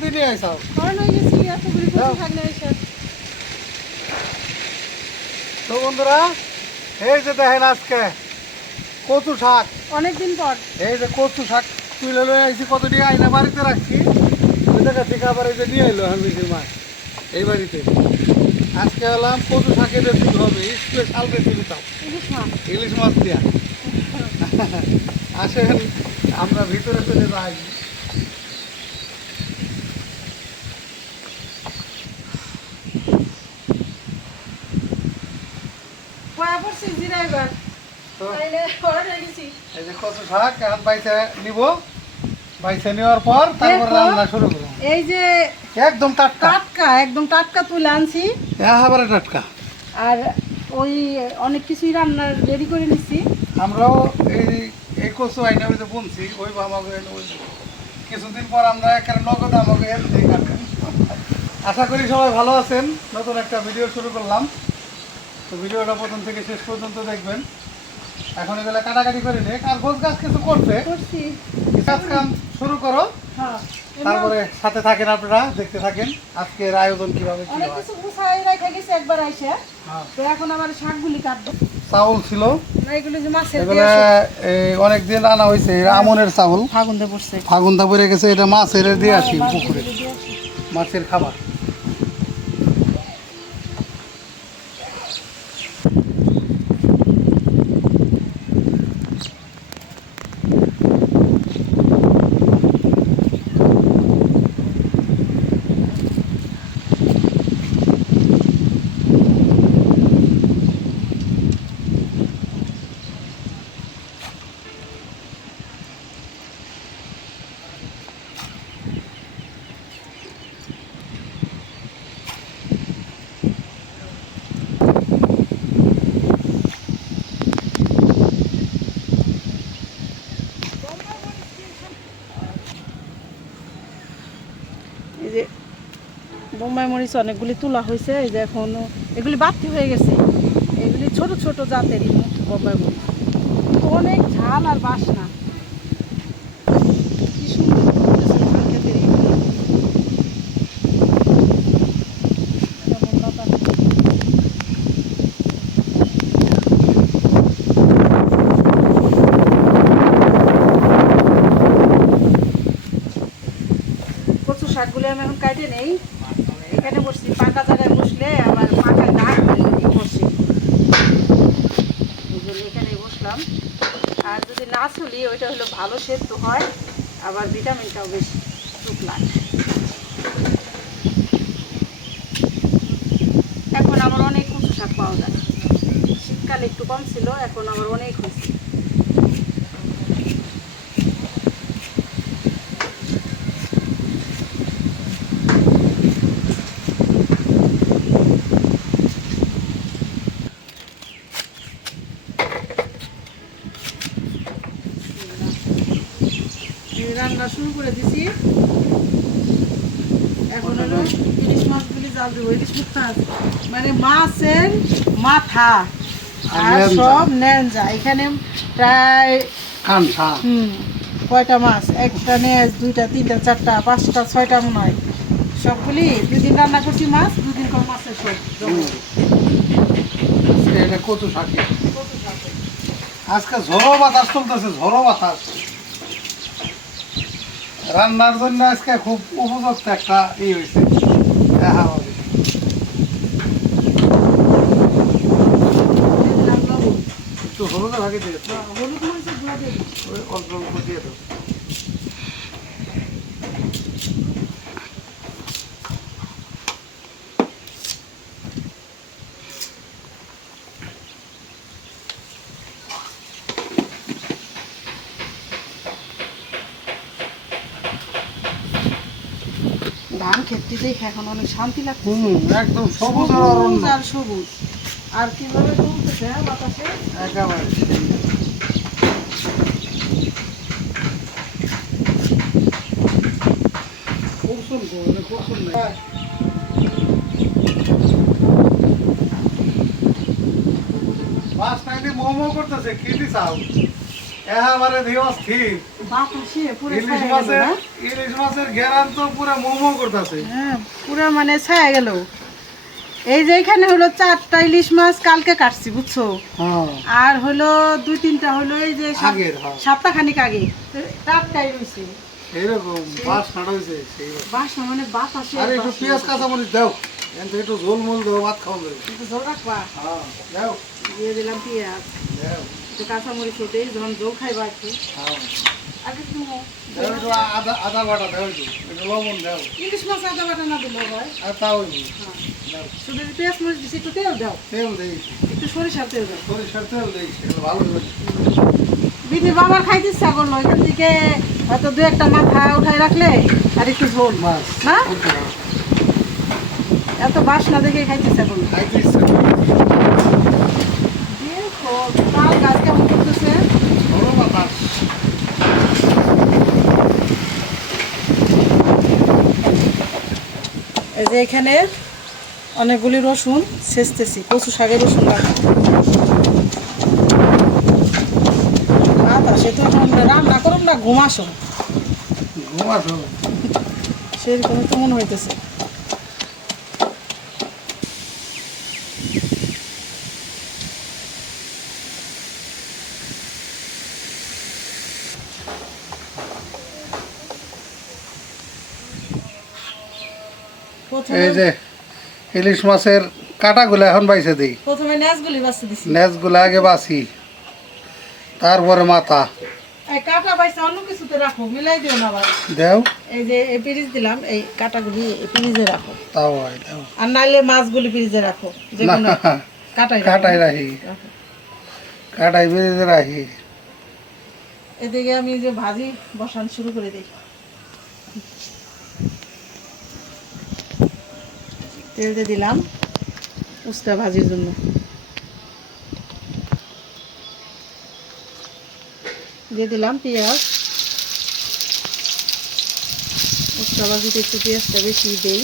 তুই নিয়ে আইসাও। কারণ হয়ে গেছি এতগুলি কচু শাক নিয়ে এসে। তো বন্ধুরা, এই যে দেখেন আজকে কচু শাক, অনেকদিন পর এই যে কচু শাক তুলে লয়ে আইছি, কতটি আইনা বাড়িতে রাখছি, ওই জায়গা থেকে আবার এই যে নিয়ে এলো হামিদের মা এই বাড়িতে। আজকে হলাম কচু শাকের রেসিপি হবে, স্পেশাল রেসিপি তাও ইলিশ মাছ। ইলিশ মাছ দিয়া। আসেন আমরা ভিতরে চলে যাই। পয়া পড়ছি জিরা এবার তো তাইলে পরে হয়ে গেছি। এই যে কচু শাক এখন বাইছে নিব, বাইছে নেওয়ার পর তারপর দেখো, রান্না শুরু করব। এই যে একদম টাটকা, টাটকা একদম টাটকা তুলে আনছি। একেবারে টাটকা। আর ওই অনেক কিছুই রান্নার রেডি করে নিচ্ছি। আমরাও এই এই কচু আইনা ওই যে বুনছি, ওই আমাকে ওই কিছুদিন পর আমরা একেবারে নগদ আমাকে হেল্প দিয়ে কাটবেন। আশা করি সবাই ভালো আছেন। নতুন একটা ভিডিও শুরু করলাম, তো ভিডিওটা প্রথম থেকে শেষ পর্যন্ত দেখবেন। এখন এগুলো কাটাকাটি করে নে, আর গোছ গাছ কিছু করছে, করছি। কাজ কাম শুরু করো, হ্যাঁ, তারপরে সাথে থাকেন, আপনারা দেখতে থাকেন আজকের আয়োজন কিভাবে কি অনেক হয়। কিছু গুছাই রেখে গেছি একবার আইসে। হ্যাঁ, তো এখন আবার শাকগুলি কাটবো। চাউল ছিল না, এগুলো যে মাছের এগুলো, অনেকদিন আনা হয়েছে, এটা আমনের চাউল, ফাগুন দিয়ে পড়ছে। ফাগুনটা পড়ে গেছে, এটা মাছের দিয়ে আসি পুকুরে, মাছের খাবার। এই যে বোম্বাই মরিচ অনেকগুলি তোলা হয়েছে। এই যে এখন এগুলি বাড়তি হয়ে গেছে। এগুলি ছোট ছোট জাতেরই বোম্বাই মরিচ, কিন্তু অনেক ঝাল আর বাসনা। কি সুন্দর করতেছে ধান ক্ষেতের এইগুলি। যেমন লতা। কচু শাকগুলি আমি এখন কাটে নেই। এখানে বসছি, পাকা জায়গায় বসলে আবার পাকা ডাক বসে, এই জন্য এখানে বসলাম। আর যদি না চলি ওইটা হলো ভালো সেদ্ধ হয়, আবার ভিটামিনটাও বেশি লাগে। এখন আমার অনেক কচু শাক পাওয়া যায়, শীতকালে একটু কম ছিল, এখন আমার অনেক হয়েছে। রান্না শুরু করে দিছি। এখন হলো ইলিশ মাছগুলি জাল দেবো। ইলিশ মাছ মানে মাছের মাথা আর সব নেনজা। এখানে প্রায় কয়টা মাছ, একটা নেজ, দুইটা, তিনটা, চারটা, পাঁচটা, ছয়টা মনে হয়। সবগুলি দুদিন রান্না করছি মাছ, দুদিন করে মাছের সব। এটা কচু শাকে আজকে ঝড়ো বাতাস চলতেছে, ঝড়ো বাতাস। রান্নার জন্য আজকে খুব উপযুক্ত একটা হয়েছে। দেখা হবে একটু হলুদে ভাগে দিয়ে দাও, হলুদ মরিচের গুঁড়া দিয়ে দিই। ওই অল্প অল্প দিয়ে দাও। ধান ক্ষেতটি দেখে এখন অনেক শান্তি লাগছে। একদম সবুজ আর সবুজ অরণ্য। আর সবুজ। আর কিভাবে চলতেছে বাতাসে। একেবারে খুব সুন্দর, খুব সুন্দর। মাছ নাইলে মোমো করতেছে, কি দি চাও এবারে দিয়ে অস্থির। বাতাসে পুরো ইলিশ ছায়া গেল মাছের না? ইলিশ মাছের ঘেরান তো পুরো মোমো করতেছে। হ্যাঁ পুরো মানে ছায়া গেল। এই যে এখানে হলো 4টা ইলিশ মাছ কালকে কাটছি বুঝছো, হ্যাঁ আর হলো 2-3টা হলো এই যে আগের, হ্যাঁ। সপ্তাহখানিক আগে, তো টাটকাই রয়েছে। এইরকম বাস নাড়া হয়েছে সেই বাস। বাসা মানে বাতাসে আরে একটু পেঁয়াজ কাঁচামরিচ দাও, এনতে একটু ঝোল মোল দাও, ভাত খাওয়া যাবে। একটু ঝোল রাখবা, হ্যাঁ দাও দিয়ে দিলাম পেঁয়াজ, দাও। একটু কাঁচামরিচ দেই, যখন জল খাইবা একটু হ্যাঁ আগে তুমি দাও একটু আদা বাটা দাও, একটু লবণ দাও। ইলিশ মাছ আদা বাটা না দিলেও হয়। আর তাও দাও, শুধু যে পেঁয়াজ মরিচ দিচ্ছি, একটু তেল দাও, তেল দেই, একটু সরিষার তেল দাও। সরিষার তেল দেই, সেগুলো ভালো লাগে। বিধি বাবার খাইতে ইচ্ছা করলো, এখান থেকে হয়তো 2-1টা মাথা উঠাই রাখলে আর একটু ঝোল মাছ না, বলতে পারো। এত বাসনা দেখে খাইতে ইচ্ছা করলো। খাইতে ইচ্ছা করে। দেখো তাল গাছ কেমন করতেছে। বড় বাতাস। এই যে এখানে অনেকগুলি রসুন ছেঁচতেছি, কচু শাকের রসুন রাখা। বাতাসে তো এখন রান্না করুন না ঘুমাসো, ঘুমাছো? সেরকম তো মনে হইতেছে। এই যে ইলিশ মাছের কাটাগুলো এখন বাইছে দিই, প্রথমে ন্যাজগুলি বাঁচতে দিছি, নেজগুলো আগে বাছি, তারপরে মাথা এই কাটা বাইসা অন্য কিছুতে রাখো, মিলাই দিও না আবার। দেও। এই যে এই পিরিচ দিলাম, এই কাটাগুলি এই পিরিজে রাখো, তাও হয় দেও। আর নাইলে মাছগুলি পিরিজে রাখো, যেগুলো না, কাটাই কাটাই রাখি, রাখো। কাটাই বেরিয়ে রাখি। এদিকে আমি যে ভাজি বসান শুরু করে দিই। তেল দিয়ে দিলাম উস্তা ভাজির জন্য, দিয়ে দিলাম পেঁয়াজ। উস্তা ভাজিতে একটু পেঁয়াজটা বেশি দেই।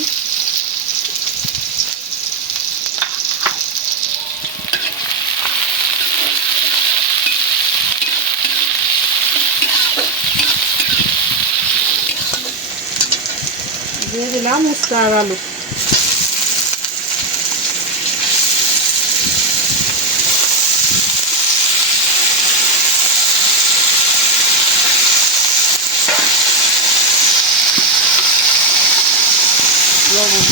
দিয়ে দিলাম উস্তা আর আলু। লবণ,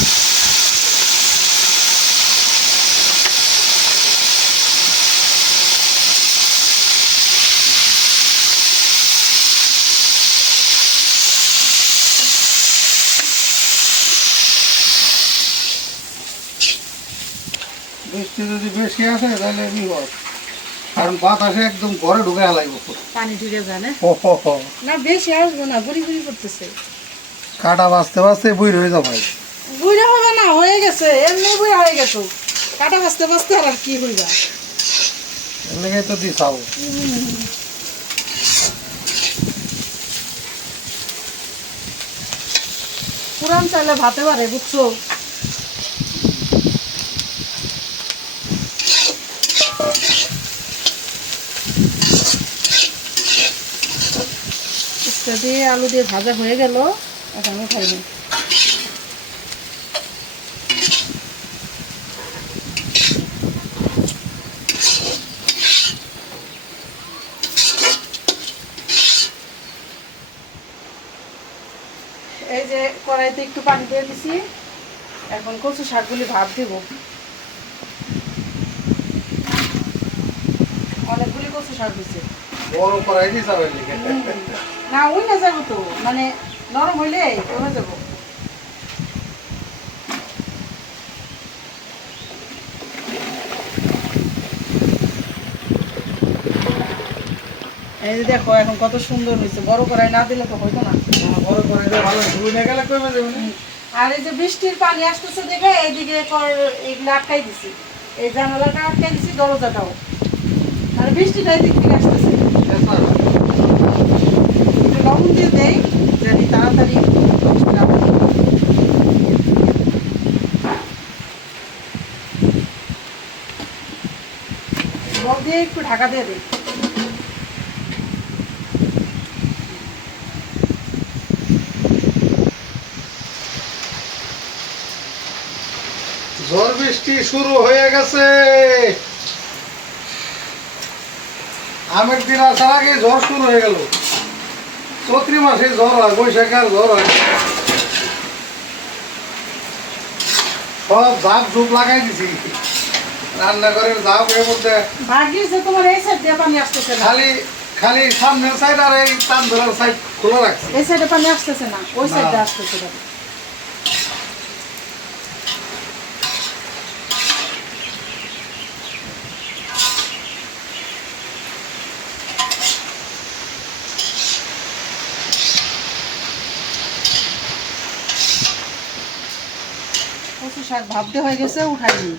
বৃষ্টি যদি বেশি আসে তাহলে বিপদ, কারণ বাতাসে একদম ঘরে ঢুকে হালাইব। পানি ঢুকে যায় না? হো হো হো। না বেশি আসবো না, গুড়ি গুড়ি করতেছে। কাটা বাঁচতে বাঁচতে বুই রয়ে যাবো। বুড়া হবে না, হয়ে গেছে, এমনি বুড়া হয়ে গেছো। কাটা বাঁচতে বাঁচতে আর কি হইবা। এর লেগে তো দিছাও। পুরান চাইলে ভাতে পারে বুঝছো। উস্তা দিয়ে আলু দিয়ে ভাজা হয়ে গেল, এখন আমি খাইনি। এই যে কড়াইতে একটু পানি দিয়ে দিছি, এখন কচু শাকগুলি ভাপ দেব। অনেকগুলি কচু শাক দিছে। বড় করাই দিছাও এর লেগে। না ওই না যাবো তো, মানে নরম হইলে ওই যাবো। এই যে দেখো এখন কত সুন্দর হয়েছে, বড় কড়াই না দিলে তো হইতো না। বড় করাই দিয়ে ভালো ধুই না গেলে কইবে যে উনি। আর এই যে বৃষ্টির পানি আসতেছে দেখে এইদিকে এইগুলো আটকাই দিছি, এই জানালাটা আটকাই দিছি, দরজাটাও। আর বৃষ্টিটা এদিক থেকে আসতেছে, একটু লবণ দিয়ে দেই জানি তাড়াতাড়ি বৃষ্টিটা আবার। জল দিয়ে একটু ঢাকা দিয়ে দিই। ঝড় বৃষ্টি শুরু হয়ে গেছে। আমের দিন আসার আগে ঝড় শুরু হয়ে গেল। চৈত্রি মাসে ঝড় হয়, বৈশাখে আর ঝড় হয়। সব ঝাঁপ ঝুপ লাগাই দিছি রান্নাঘরের ঝাঁপ এর মধ্যে। ভাগ্যিছে তোমার এই সাইড দিয়ে পানি আসতেছে না, খালি খালি সামনের সাইড আর এই টান ধরার সাইড খোলা রাখছে। এই সাইডে পানি আসতেছে না, ওই না। সাইডে আসতেছে পানি। কচু শাক ভাবতে হয়ে গেছে, উঠাইনি।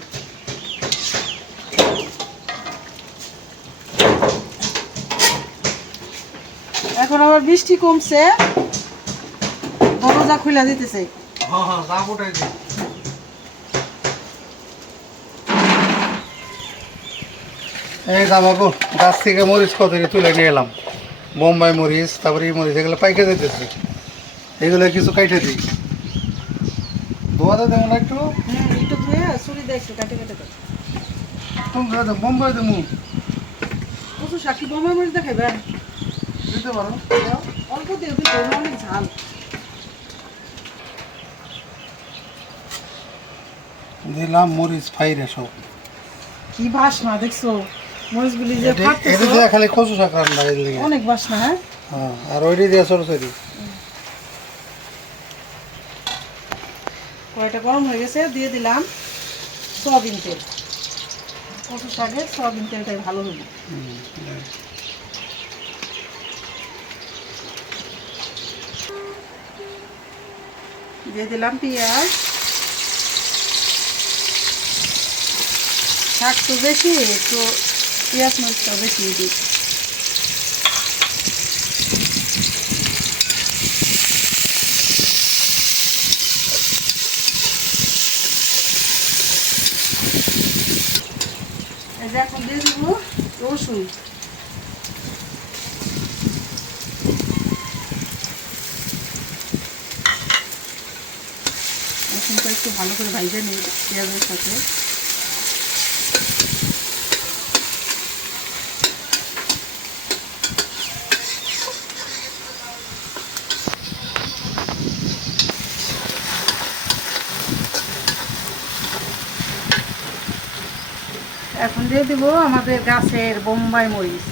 এখন আবার বৃষ্টি কমছে, দরজা খুলে দিতেছে। হ্যাঁ হ্যাঁ, ঝাঁপ উঠাই দিই। এই দামাগো গাছ থেকে মরিচ কত তুলে নিয়ে এলাম। বোম্বাই মরিচ, তারপরে এই মরিচ, এগুলো পাইকে যেতেছে। এগুলো কিছু কাইটে দিই। ধোয়াতে দেবো না একটু? একটু ধুয়ে ছুরি দিয়ে একটু কাটে কাটে দাও। তোমরা তো বোম্বাই দেবো কচু শাক কি বোম্বাই মরিচ দেখাইবেন? দিতে পারো। দাও, অল্প দিয়ে দিতে হবে, অনেক ঝাল। দিলাম মরিচ ফাইরে সব। কি বাসনা দেখছো, মরিচগুলি যে এটা ফাটতেছে, দিয়ে খালি কচু শাক রান্না এদিকে। অনেক বাসনা। হ্যাঁ, হ্যাঁ, আর ওইটি দিয়ে সরসরি। কড়াইটা গরম হয়ে গেছে, দিয়ে দিলাম সয়াবিন তেল। কচু শাকে সয়াবিন তেলটাই ভালো হবে। দিয়ে দিলাম পেঁয়াজ। শাক তো বেশি, একটু পেঁয়াজ মরিচটাও বেশি দিই। এই যে এখন দিয়ে দেবো রসুন। রসুনটা একটু ভালো করে ভাজে নিই পেঁয়াজের সাথে। এখন দিয়ে দেব আমাদের গাছের বোম্বাই মরিচ।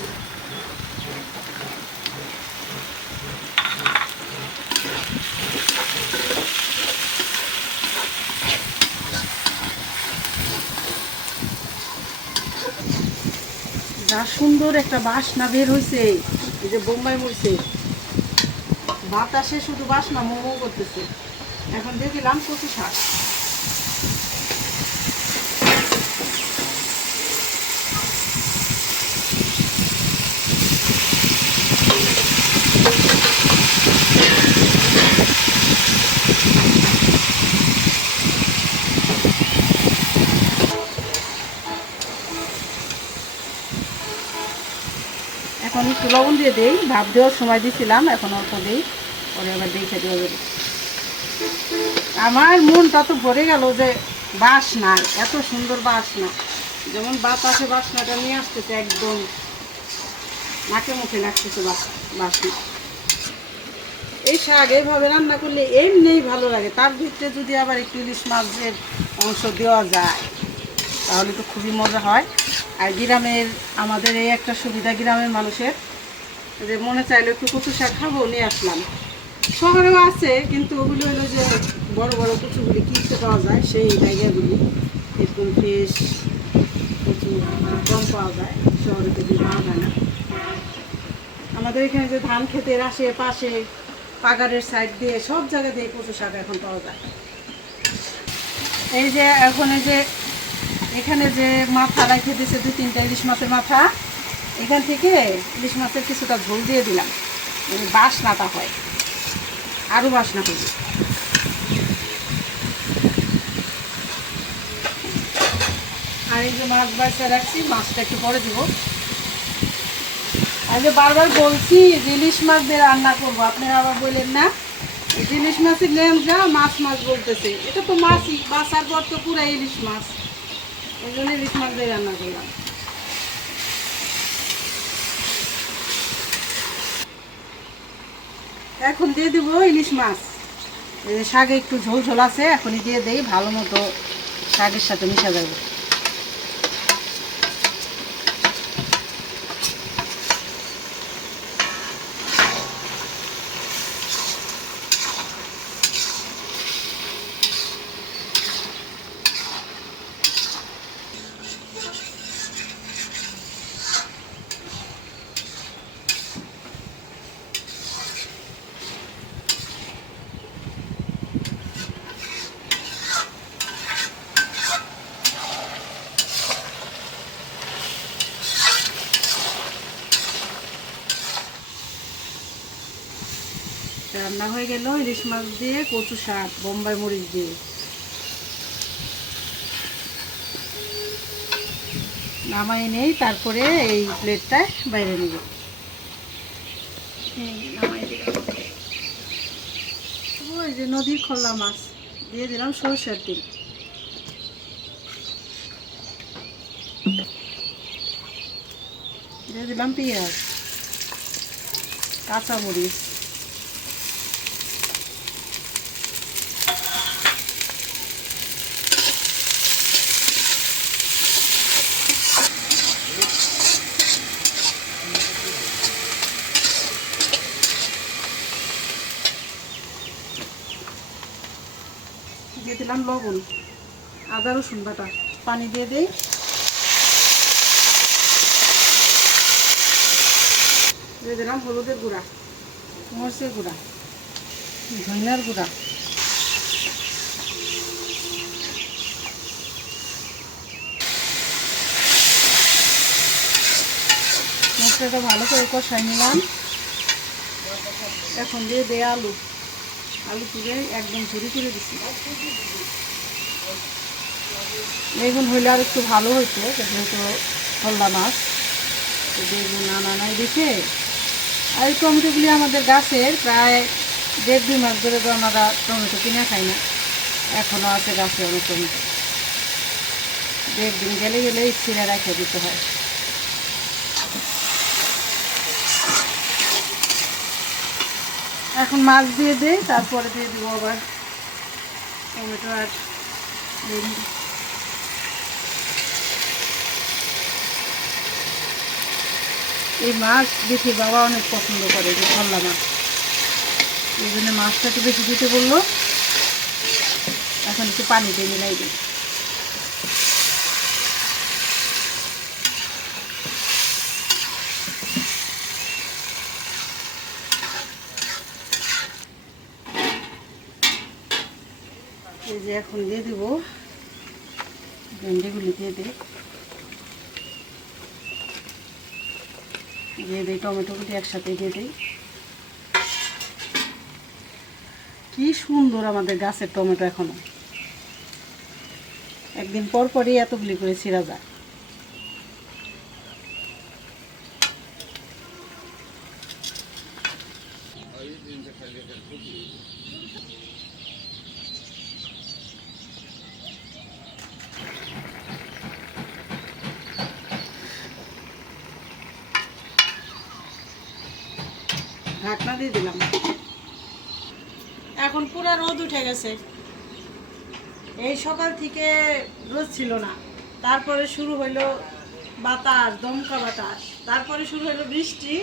যা সুন্দর একটা বাসনা বের হয়েছে, এই যে বোম্বাই মরিচের বাতাসে শুধু বাসনা মোমো করতেছে। এখন দিয়ে দিলাম কচু শাক। এখন একটু লবণ দিয়ে দেই, ভাপ দেওয়ার সময় দিয়েছিলাম, এখন অল্প দিই, পরে আবার দেখে দেওয়া যাবে। আমার মনটা তো ভরে গেল যে বাসনা, এত সুন্দর বাসনা, যেমন বাতাসে বাসনাটা নিয়ে আসতেছে, একদম নাকে মুখে লাগতেছে বাসনা। এই শাক এইভাবে রান্না করলে এমনিই ভালো লাগে, তার ভিতরে যদি আবার একটু ইলিশ মাছের অংশ দেওয়া যায় তাহলে তো খুবই মজা হয়। আর গ্রামের আমাদের এই একটা সুবিধা, গ্রামের মানুষের যে মনে চাইলে একটু কচু শাক খাবো, নিয়ে আসলাম। শহরেও আছে, কিন্তু ওগুলো হলো যে বড় বড় কচুগুলি কিনতে পাওয়া যায়, সেই জায়গাগুলি এরকম ফ্রেশ কচু কম পাওয়া যায়, শহরে তো পাওয়া যায় না। আমাদের এখানে যে ধান ক্ষেতের আশেপাশে পাগারের সাইড দিয়ে সব জায়গা দিয়ে কচু শাক এখন পাওয়া যায়। এই যে এখন এই যে এখানে যে মাথা রেখে দিয়েছে 2-3টা ইলিশ মাছের মাথা, এখান থেকে ইলিশ মাছের কিছুটা ঝোল দিয়ে দিলাম, মানে বাসনাটা হয়, আরও বাসনা হবে। আর এই যে মাছ বাছা রাখছি, মাছটা একটু পরে দিব। আর যে বারবার বলছি যে ইলিশ মাছ দিয়ে রান্না করবো, আপনারা আবার বললেন না এই যে ইলিশ মাছের লেমটা মাছ মাছ বলতেছে, এটা তো মাছই, বাসার পর তো পুরো ইলিশ মাছ, ওই জন্য ইলিশ মাছ দিয়ে রান্না করলাম। এখন দিয়ে দিব ইলিশ মাছ। এই যে শাকে একটু ঝোল ঝোল আছে, এখনই দিয়ে দেই, ভালো মতো শাকের সাথে মিশা যাবে। রান্না হয়ে গেল ইলিশ মাছ দিয়ে কচু শাক বোম্বাই মরিচ দিয়ে। নামাই নেই, তারপরে এই প্লেটটায় বাইরে নেব। ওই যে নদীর খোলা মাছ দিয়ে দিলাম সরষের তেল, দিয়ে দিলাম পেঁয়াজ, কাঁচামরিচ, দিয়ে দিলাম লবণ, আদা রসুন বাটা, পানি দিয়ে দিই, দিয়ে দিলাম হলুদের গুঁড়া, মরিচের গুঁড়া, ধনিয়ার গুঁড়া, মশলাটা ভালো করে কষাই নিলাম। এখন দিয়ে দেয় আলু, আলু তুলে একদম ঝুরি করে দিচ্ছি। বেগুন হইলে আর একটু ভালো হইতো, যেহেতু খোলা মাছ, বেগুন আনা নাই দেখে। আর এই টমেটোগুলি আমাদের গাছের প্রায় 1.5-2 মাস ধরে তো আমরা টমেটো কিনে খাই না, এখনও আছে গাছে অনেক টমেটো, 1 দিন গেলে ছিঁড়ে রেখে দিতে হয়। এখন মাছ দিয়ে দেই, তারপরে দিয়ে দেবো আবার টমেটো আর বেগুন। এই মাছ দেখি বাবা অনেক পছন্দ করে, যে খোলা মাছ, এই জন্য মাছটা একটু বেশি দিতে বললো। এখন একটু পানি দিয়ে মিলাই দিই। এই যে এখন দিয়ে দেব ভেন্ডিগুলি, দিয়ে দিই টমেটোগুলি একসাথে দিয়ে দিই। কি সুন্দর আমাদের গাছের টমেটো, এখনো একদিন পর পরই এতগুলি করে ছিঁড়া যায়। ঢাকনা দিয়ে দিলাম। এখন পুরো রোদ উঠে গেছে, এই সকাল থেকে রোদ ছিল না, তারপরে শুরু হইলো বাতাস, দমকা বাতাস, তারপরে শুরু হইলো বৃষ্টি,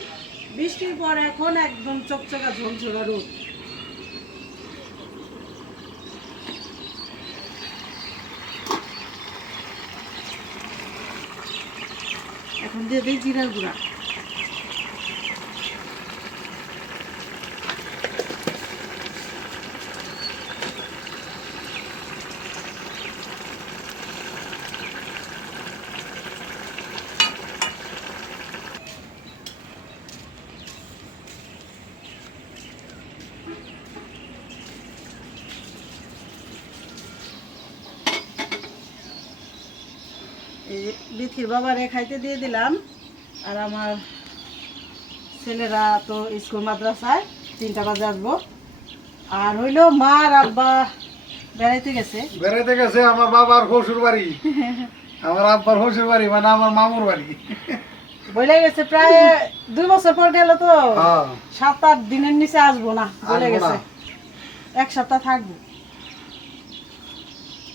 বৃষ্টির পর এখন একদম চকচকা ঝলঝলা রোদ। এখন দিয়ে দিই জিরার গুঁড়া, এই বিথির বাবারে খাইতে দিয়ে দিলাম। আর আমার ছেলেরা তো স্কুল মাদ্রাসায় 3টা বাজে আসবো, আর হইলো মা আর আব্বা বেড়াইতে গেছে। বেড়াইতে গেছে আমার বাবার শ্বশুর বাড়ি, আমার আব্বার শ্বশুর বাড়ি মানে আমার মামুর বাড়ি। বলে গেছে প্রায় 2 বছর পর গেল তো, হ্যাঁ 7-8 দিনের নিচে আসবো না বলে আসবো গেছে। না। 1 সপ্তাহ থাকবো।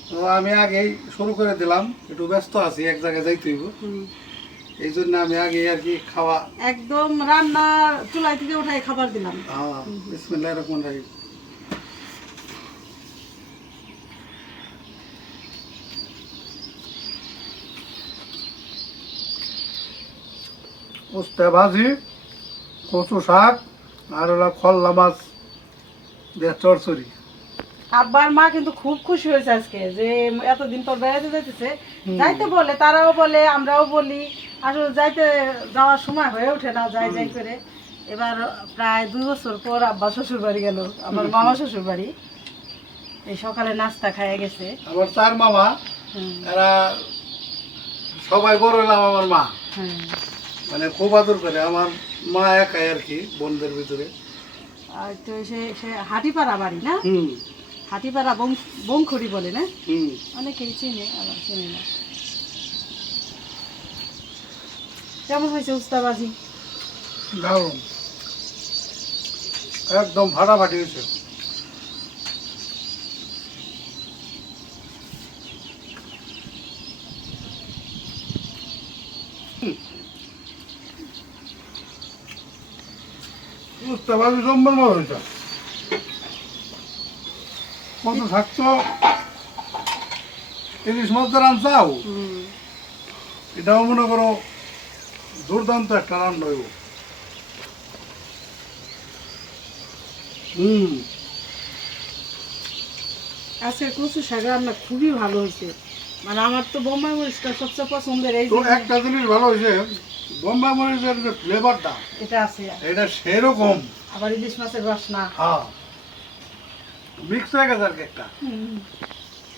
তো আমি আগেই শুরু করে দিলাম, একটু ব্যস্ত আছি, এক জায়গায় যাইতে হইব, এই জন্য আমি আগে আর কি খাওয়া একদম রান্নার চুলাই থেকে উঠাই খাবার দিলাম। বিসমিল্লাহির রহমানির রহিম। উস্তে ভাজি, কচু শাক আর হলো খল্লা মাছ দিয়ে চরচড়ি। আব্বার মা কিন্তু খুব খুশি হয়েছে আজকে যে এতদিন পর বেড়াতে যাইতেছে। যাইতে বলে, তারাও বলে, আমরাও বলি, আসলে যাইতে যাওয়ার সময় হয়ে ওঠে না, যাই যাই করে। এবার প্রায় 2 বছর পর আব্বা শ্বশুর বাড়ি গেল, আমার মামা শ্বশুর বাড়ি। এই সকালে নাস্তা খাইয়ে গেছে। আমার 4 মামা, এরা সবাই বড় হলাম আমার মা, মানে খুব আদর করে। আমার মা একাই আর কি বোনদের ভিতরে। আর তো সে সে হাটিপাড়া বাড়ি না, হাটিপাড়া বংখড়ি বলে না, অনেকেই চিনে, আবার চিনে না। কেমন হয়েছে উস্তাবাজি? দারুণ, একদম ফাটাফাটি হয়েছে। উস্তাবাজি সম্মান মনে হয়েছে। কত থাকতো ইলিশ মাছ রান্নাও, এটাও মনে করো দুর্দান্ত একটা রান্না হইব। আজকের কচু শাক রান্না খুবই ভালো হয়েছে। মানে আমার তো বোম্বাই মরিচটা সবচেয়ে পছন্দের। এই তো যে একটা জিনিস ভালো হয়েছে, বোম্বাই মরিচের যে ফ্লেভারটা, এটা আছে, এটা সেরকম। আবার ইলিশ মাছের বাসনা। হ্যাঁ, মিক্স হয়ে গেছে আর কি একটা,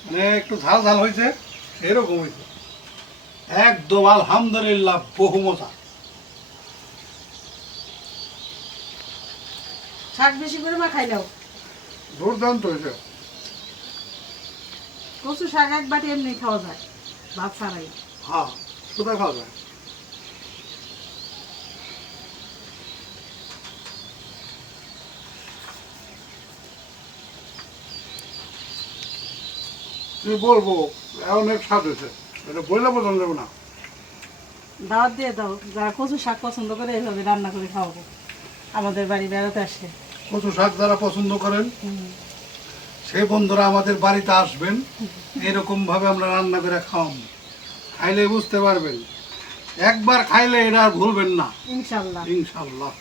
মানে একটু ঝাল ঝাল হয়েছে, এরকম হয়েছে একদম। আলহামদুলিল্লাহ, বহু মজা। শাক বেশি করে মাখাই নাও। দুর্দান্ত হয়েছে। কচু শাক এক বাটি এমনি খাওয়া যায়, ভাত ছাড়াই। হ্যাঁ, কোথায় খাওয়া যায়। তুই বলবো অনেক স্বাদ হয়েছে, এটা বললে বোঝানো যাবে না। দাওয়াত দিয়ে দাও, যারা কচু শাক পছন্দ করে এইভাবে রান্না করে খাওয়াবো আমাদের বাড়ি বেড়াতে আসলে। কচু শাক যারা পছন্দ করেন সেই বন্ধুরা আমাদের বাড়িতে আসবেন, এরকম ভাবে আমরা রান্না করে খাওয়াবো। খাইলে বুঝতে পারবেন, একবার খাইলে এটা আর ভুলবেন না ইনশাল্লাহ। ইনশাল্লাহ।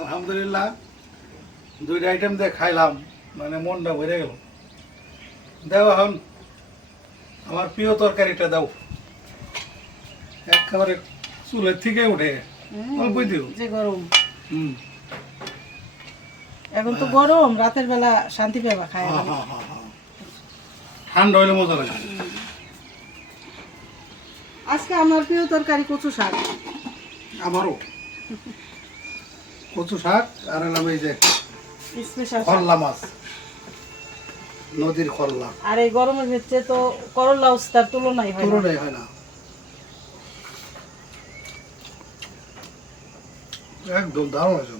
আলহামদুলিল্লাহ, 2টা আইটেম দিয়ে খাইলাম, মানে মনটা ভরে গেল। দাও এখন আমার প্রিয় তরকারিটা দাও, একেবারে চুলের থেকে উঠে অল্পই দিও। যে গরম, হুম, এখন তো গরম, রাতের বেলা শান্তি পাবা খায়। হ্যাঁ হ্যাঁ হ্যাঁ হ্যাঁ, ঠান্ডা হইলে মজা লাগে। আজকে আমার প্রিয় তরকারি কচু শাক। আমারও কচু শাক আর এলাম এই যে স্পেশাল। খল্লা মাছ, নদীর খল্লা, আর এই গরমের ভিতরে তো করলা উস্তার তুলনাই হয় না। তুলনাই হয় না। একদম দারুণ হয়েছে,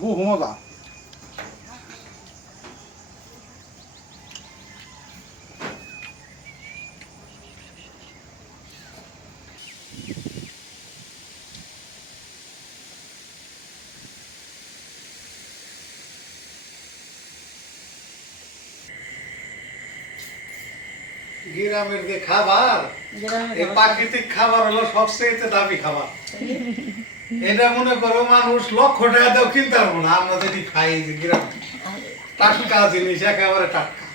বহু মজা। গ্রামের যে খাবার, এই প্রাকৃতিক খাবার হলো সবচেয়ে দামি খাবার। এটা মনে করো মানুষ লক্ষ টাকা দিয়েও কিনতে পারবো না, আমরা যদি খাই যে গ্রামে টাটকা জিনিস, একেবারে টাটকা।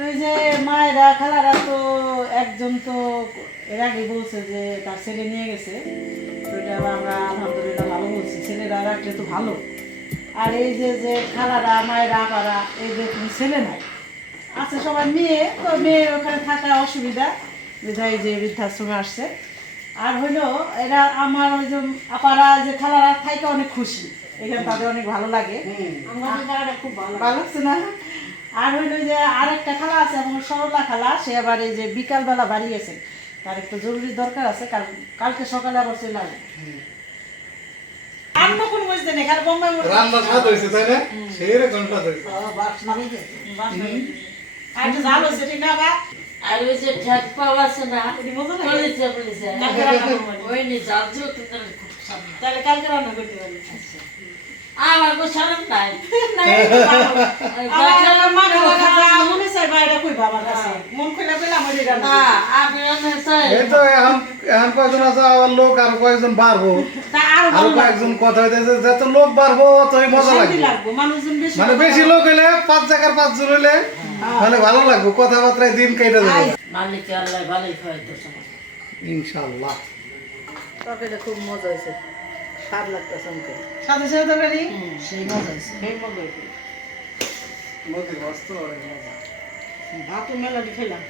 তো এই যে মায়েরা খালারা তো একজন তো এর আগে বলছে যে তার ছেলে নিয়ে গেছে, তো এটা আমরা আলহামদুলিল্লাহ ভালো বলছি, ছেলেরা রাখলে তো ভালো। আর এই যে যে খালারা মায়েরা আপারা এই যে কোনো ছেলে নাই আছে, সবাই মেয়ে, তো মেয়ে ওখানে থাকা অসুবিধা, বিধায় যে বৃদ্ধাশ্রমে আসছে। আর হইলো এরা আমার ওই যে আপারা যে খালারা থাইকে অনেক খুশি, এখানে তাদের অনেক ভালো লাগে, আমাদের জায়গাটা খুব ভালো ভালো লাগছে না। আর হইলো যে আরেকটা খালা আছে আমার সরলা খালা, সে আবার এই যে বিকালবেলা বাড়ি গেছে, তার একটু জরুরি দরকার আছে, কালকে সকালে আবার চলে আসবে। অন্য কোনো বুঝতে নেই, খালি বোম্বাই মরিচ রান্না স্বাদ হয়েছে তাই না? সেই রকম স্বাদ হয়েছে। আর একটু ঝাল হয়েছে, ঠিক না বা? আর ওই যে ঠ্যাক পাওয়া আছে না, এটি মজা লাগে। বলেছে বলেছে কালকে রান্না করবো। ওই নি জাল দিও তোমার খুব সামনে। তাহলে কালকে রান্না করতে পারি। আমার কো সালাম নাই না, এটা ভালো। আমার মা খালা খালা মনে চাই বাইরে কইবা আমার কাছে। মন কইলা কইলা আমার এই রান্না। না আমি রান্না চাই এই তো এখন এখন কয়জন আছে আবার লোক, আর কয়েকজন বাড়বো, তা আরো আর ভালো লাগবে। কয়েকজন কথা হইতেছে, যত লোক বাড়বো ততই মজা শান্তি লাগবে। লাগবে, মানুষজন বেশি মানে বেশি লোক হইলে 5 জায়গার 5 জন হইলে মানে ভালো লাগবে, কথাবার্তায় দিন কেটে যাবে মালিক আল্লাহ ভালোই খাওয়াইতো সবাই। ইনশাআল্লাহ। তরকারিটা খুব মজা হয়েছে, স্বাদ লাগতেছে আমাকে। সাথে সাথে তরকারি সেই মজা আছে। সেই মজা হয়েছে। নদীর বস্ত্র অনেক মজা। ভাতও মেলাটি খেলাম।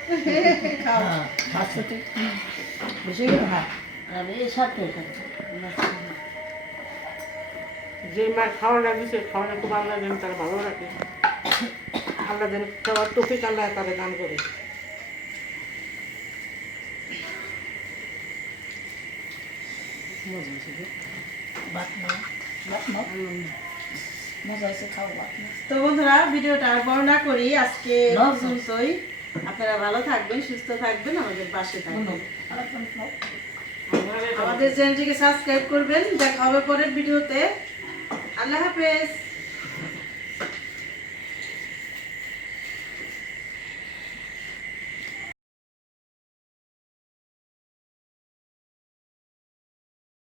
হ্যাঁ খাচ্ছতে বেশি করে ভাত। আর এই সাথে খাচ্ছে যে মায়ের খাওয়াটা দিচ্ছে, খাওয়াটা খুব আল্লাহ যেন তারা ভালো রাখে, আল্লাহ যেন খাওয়ার তৌফিক আল্লাহ তারা দান করে। ভাত না ভাত না মজা আছে খাও ভাত না। তো বন্ধুরা, ভিডিওটা আর বড় না করি, আজকে না। পর্যন্তই। আপনারা ভালো থাকবেন, সুস্থ থাকবেন, আমাদের পাশে থাকবেন, আমাদের চ্যানেলটিকে সাবস্ক্রাইব করবেন। দেখা হবে পরের ভিডিওতে। আল্লাহ হাফেজ।